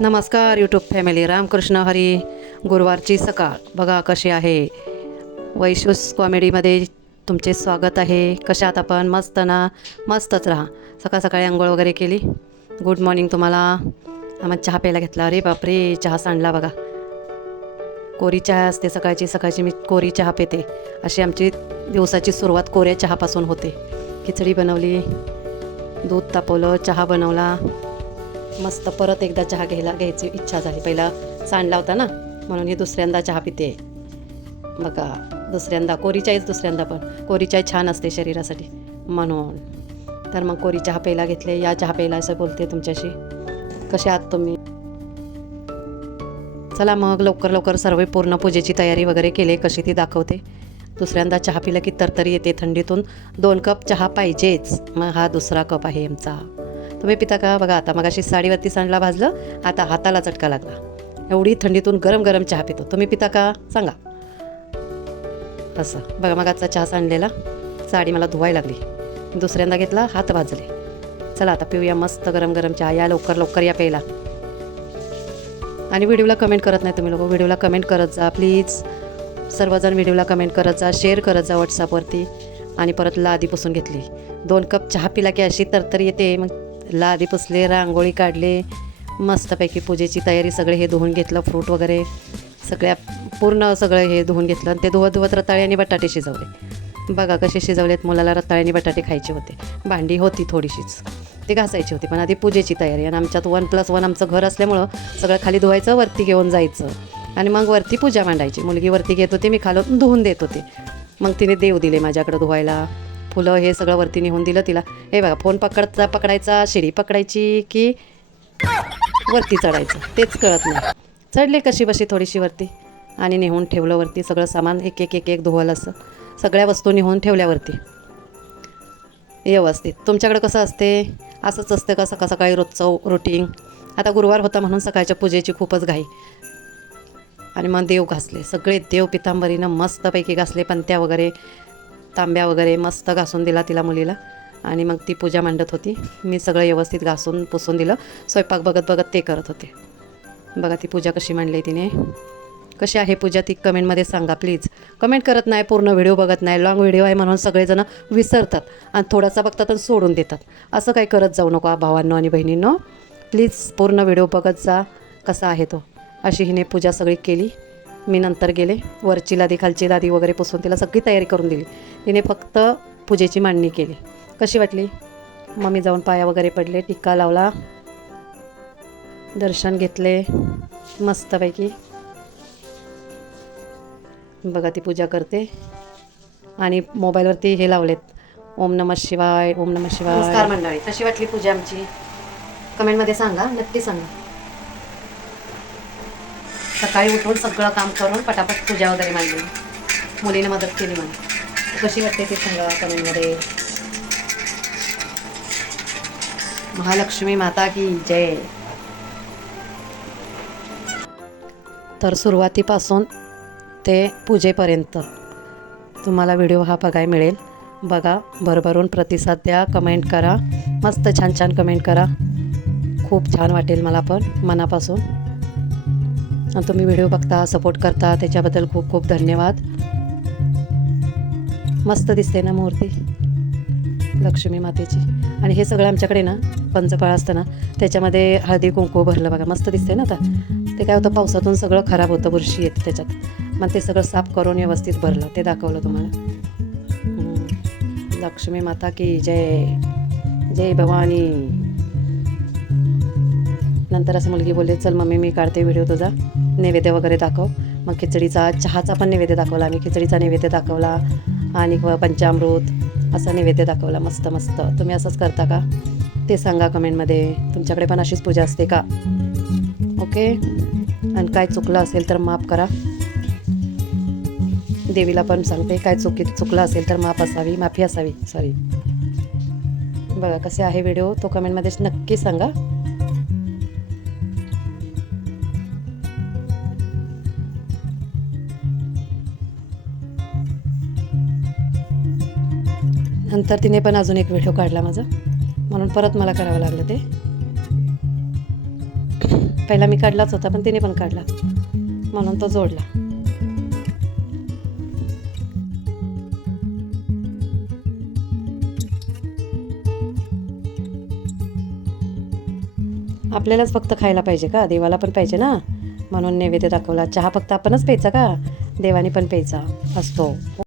नमस्कार YouTube family Ramkrishna Hari गुरुवारची सकाळ. बघा कशी आहे. वैशूस कॉमेडीमध्ये तुमचे स्वागत आहे. कशात आपण? मस्त ना? मस्तच राहा. सकाळ सकाळी आंघोळ वगैरे केली. गुड मॉर्निंग तुम्हाला. आम्हाला चहा प्यायला घेतला. अरे बापरे चहा सांडला बघा. कोरी चहा असते सकाळची. सकाळची मी कोरी चहा पिते. अशी आमची दिवसाची सुरुवात कोऱ्या चहापासून होते. खिचडी बनवली. दूध तापवलं. चहा बनवला. मस्त परत एकदा चहा घ्यायला घ्यायची इच्छा झाली. पहिला सांडला होता ना म्हणून ही दुसऱ्यांदा चहा पिते. बघा दुसऱ्यांदा कोरी चायच दुसऱ्यांदा पण. कोरी चाय छान असते शरीरासाठी. म्हणून. तर मग कोरी चहा प्यायला घेतले. या चहा प्यायला असं बोलते तुमच्याशी. कसे आहात तुम्ही? चला मग लवकर लवकर सर्व पूर्ण पूजेची तयारी वगैरे केली. कशी ती दाखवते. दुसऱ्यांदा चहा पिला की तरतरी येते थंडीतून. दोन कप चहा पाहिजेच. मग हा दुसरा कप आहे आमचा. तुम्ही पिता का? बघा आता मगाशी साडीवरती सांडला भाजलं आता हाताला चटका लागला. एवढी थंडीतून गरम गरम चहा पितो. तुम्ही पिता का? सांगा. असं. बघा मगाचा चहा सांडलेला. साडी मला धुवायला लागली. दुसऱ्यांदा घेतला हात भाजले. चला आता पिऊया मस्त गरम गरम चहा. या लवकर लवकर या प्यायला. आणि व्हिडिओला कमेंट करत नाही तुम्ही लोक. व्हिडिओला कमेंट करत जा प्लीज. सर्वजण व्हिडिओला कमेंट करत जा शेअर करत जा व्हॉट्सअपवरती आणि परत लादी पुसून घेतली. दोन कप चहा पिला की अशी तरतरी येते. मग लादी पुसले रांगोळी काढले मस्तपैकी पूजेची तयारी सगळे हे धुवून घेतलं फ्रूट वगैरे सगळ्या पूर्ण सगळं हे धुवून घेतलं आणि ते धुवत धुवत रताळे आणि बटाटे शिजवले. बघा कसे शिजवलेत मुलाला रताळे आणि बटाटे खायचे होते. भांडी होती थोडीशीच. ते घासायची होती पण आधी पूजेची तयारी आणि आमच्यात वन प्लस वन आमचं घर असल्यामुळं सगळं खाली धुवायचं वरती घेऊन जायचं. आणि मग वरती पूजा मांडायची. मुलगी वरती घेत होती मी खालून धुवून देत होते. मग तिने देव दिले माझ्याकडं धुवायला. फुलं हे सगळं वरती नेऊन दिलं तिला. हे बघा फोन पकडता पकडायचा शिडी पकडायची की वरती चढायचं तेच कळत नाही. चढले कशी बशी थोडीशी वरती? आणि नेहून ठेवलं वरती सगळं सामान एक एक एक एक धुवलं असं. सगळ्या वस्तू नेहून ठेवल्यावरती व्यवस्थित. तुमच्याकडं कसं असते? असंच असतं का सकाळ सकाळी रोजचं रुटीन आता गुरुवार होता म्हणून सकाळच्या पूजेची खूपच घाई. आणि मग देव घासले. सगळे देव पितांबरीनं मस्तपैकी घासले पंत्या वगैरे. तांब्या वगैरे मस्त घासून दिला तिला मुलीला. आणि मग ती पूजा मांडत होती. मी सगळं व्यवस्थित घासून पुसून दिलं. स्वयंपाक बघत बघत ते करत होते. बघा ती पूजा कशी मांडली तिने. कशी आहे पूजा ती कमेंटमध्ये सांगा प्लीज. कमेंट करत नाही पूर्ण व्हिडिओ बघत नाही. लॉंग व्हिडिओ आहे म्हणून सगळेजण विसरतात आणि थोडासा बघतात आणि सोडून देतात. असं काही करत जाऊ नको भावांनो आणि बहिणींनो. प्लीज पूर्ण व्हिडिओ बघत जा कसा आहे तो. अशी हिने पूजा सगळी केली. मी नंतर गेले. वरची लादी खालची लादी वगैरे पुसून तिला सगळी तयारी करून दिली. तिने फक्त पूजेची मांडणी केली. कशी वाटली? मग मी जाऊन पाया वगैरे पडले टिक्का लावला. दर्शन घेतले. मस्तपैकी. बघा ती पूजा करते. आणि मोबाईलवरती हे लावलेत. ओम नम शिवाय ओम नम शिवाय. नमस्कार मंडळी कशी वाटली पूजा आमची? कमेंटमध्ये सांगा नक्की सांगा. सकाळी उठून सगळं काम करून पटापट पूजा वगैरे मांडली. मुलीने मदत केली मला. कशी वाटते ती सांगा कमेंटमध्ये महालक्ष्मी माता की जय. तर सुरुवातीपासून ते पूजेपर्यंत तुम्हाला व्हिडिओ हा बघायला मिळेल. बघा भरभरून प्रतिसाद द्या कमेंट करा. मस्त छान छान कमेंट करा. खूप छान वाटेल मला पण मनापासून. तुम्ही व्हिडिओ बघता सपोर्ट करता त्याच्याबद्दल खूप खूप धन्यवाद. मस्त दिसते ना मूर्ती? लक्ष्मी मातेची. आणि हे सगळं आमच्याकडे ना पंचपाळ असतं ना त्याच्यामध्ये हळदी कुंकू भरलं बघा. मस्त दिसते ना आता. ते काय होतं पावसातून सगळं खराब होतं बुरशी येते त्याच्यात. मग ते सगळं साफ करून व्यवस्थित भरलं ते दाखवलं तुम्हाला. लक्ष्मी माता की जय. जय भवानी. नंतर असं मुलगी बोलली चल मम्मी मी काढते व्हिडिओ तुझा. नैवेद्य वगैरे दाखव. मग खिचडीचा चहाचा पण नैवेद्य दाखवला आम्ही. खिचडीचा नैवेद्य दाखवला आणि व पंचामृत असा नैवेद्य दाखवला मस्त मस्त. तुम्ही असंच करता का? ते सांगा कमेंटमध्ये. तुमच्याकडे पण अशीच पूजा असते का? ओके? आणि काय चुकलं असेल तर माफ करा. देवीला पण सांगते काय चुकी चुकलं असेल तर माफ असावी माफी असावी. सॉरी बघा कसे आहे व्हिडिओ. तो कमेंटमध्ये नक्की सांगा. नंतर तिने पण अजून एक व्हिडिओ काढला माझा. म्हणून परत मला करावं लागलं ते. पहिला मी काढलाच होता पण तिने पण काढला. म्हणून तो जोडला. आपल्यालाच फक्त खायला पाहिजे का? देवाला पण पाहिजे ना? म्हणून नैवेद्य दाखवला. चहा फक्त आपणच प्यायचा का? देवाने पण प्यायचा असतो.